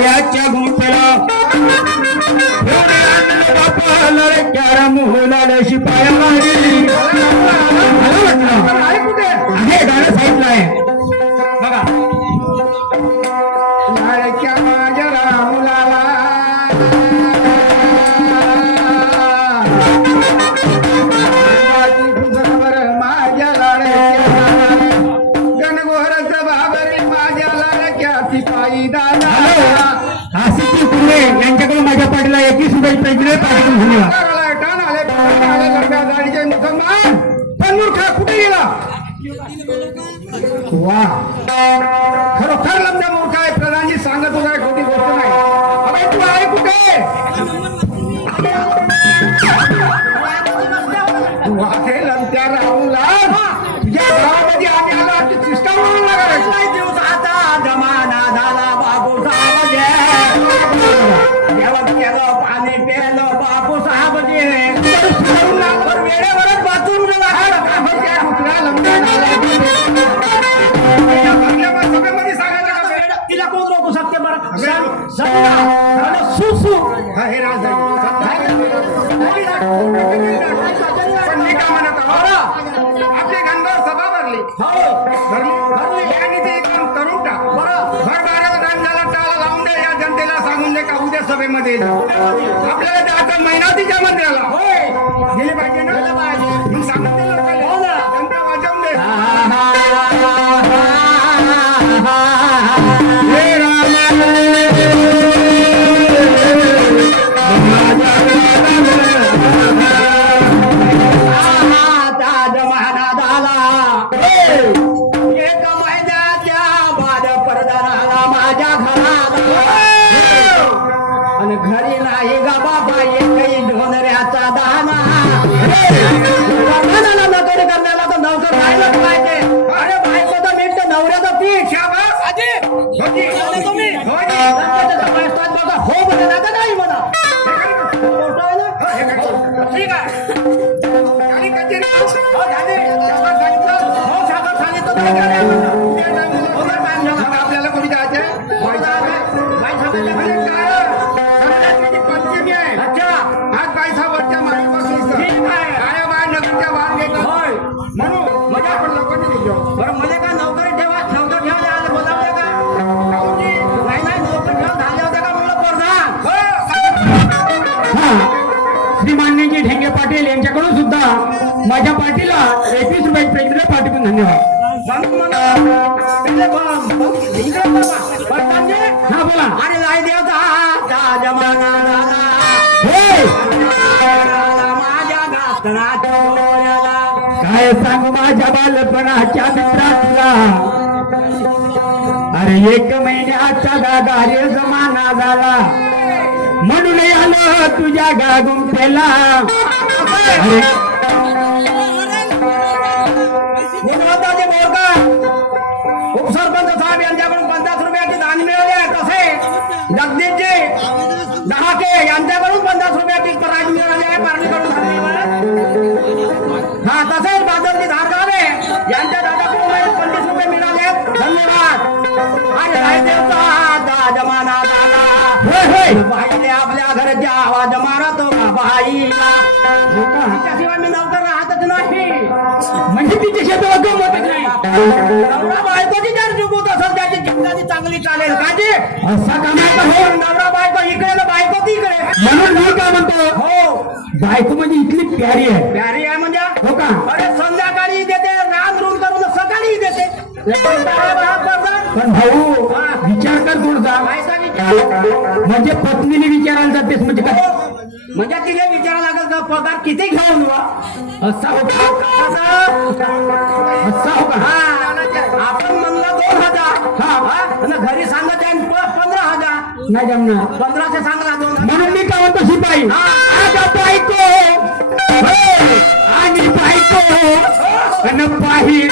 शिपायाच्या गुंफेला लडक्याला मोहलाल शिपायाला आहे गाणं साईडला आहे बघा लाडक्या माझ्या रामुलाला माझ्या लाडक्या गणगोहरच बाबरी माझ्या लाडक्या शिपाई दादा आसिफ कुंभे यांच्याकडून माझ्या पाठीला 21 रुपये पैसे पाठवून धन्यवाद गाडीचे मुसलमान पण मूर्खा कुठे गेला वा खरोखर लंबा मूर्ख आहे प्रधानजी सांगत होता खोटी गोष्ट नाही अबे तू आहे कुठे तू आहे लंत्या राहुला तुझ्या गावामध्ये आम्ही आलो आमची चिष्टा म्हणून लागला दिवसाचा जमाना झाला बाबू साहेब जेवण केलं पाणी प्यायलं बापू साहेब वेळेवरच बाथरूम सभेमध्ये सांगायचं तिला कोण रोखू शकते बरं सुसू हे राज आपली घनघर सभा भरली यांनी ते काम करून टाक घर बाराचा टाइम झाला टाळा लावून दे या जनतेला सांगून दे का उद्या सभेमध्ये आपल्याला ते आता महिनातीच्या मंत्र्याला गेले पाहिजे ना मग सांगून दे लोकांना जनता वाजवून दे हे राम घरी नाही गा बाबा एकही ढोनऱ्याचा दाना नोकरी करण्याला तर नवकर राहिलंच पाहिजे अरे बायको तर मीठ नवऱ्याचं पीठ तुम्ही बघा हो म्हणा ना नाही म्हणा ठीक आहे आपल्याला कोणी जायचं बरं मध्ये का नोकरी ठेवा नोकर ठेवायला आले बोलावले का नाही नोकरी ठेवा झाले होते का मुलं श्रीमान्यजी ढेंगे पाटील यांच्याकडून सुद्धा माझ्या पार्टीला 21 रुपये पैसे पाठवून धन्यवाद हा बोला अरे लाई देवता जमाना माझ्या घातनाच्या काय सांगू माझ्या बालपणाच्या मित्रातला अरे 1 महिन्याचा गागार्य जमाना झाला म्हणून आलो तुझ्या गागुंफेला उपसरपंच साहेब यांच्याकडून 50 रुपयाचे दान मिळवले तसे जगदीशजी दहाके यांच्याकडून 50 रुपयाची पराग मिळाली आहे पारणीकडून हा तसेच बादलजी धारगावे यांच्या दादाकडून 25 रुपये मिळाले धन्यवाद आणि जमाना झाला बाईने आपल्या घरच्या आवाज मारतो बाईला त्याशिवाय मी नवकर राहतच नाही म्हणजे तिची शेताला गमतच नाही नवरा बायकोची जर जुगूत असेल त्याची जिंदगी चांगली चालेल का जी असा कामाचा हो नवरा बायको इकडे ना बायको तिकडे म्हणून मी काय म्हणतो हो बायको म्हणजे इथली प्यारी आहे म्हणजे हो का अरे संध्याकाळी देते रान रूम करून सकाळी देते पण भाऊ विचार कर थोडसा म्हणजे पत्नीने विचारायला जातेस म्हणजे काय म्हणजे तिने विचारायला लागेल का पगार किती घेऊन असा होता आपण म्हणलं 2000 हा घरी सांगत 15,000 नाही जमणार 1500 सांगला म्हणून मी काय म्हणतो शिपाई आता बायको आणि बायको आणि बाहेर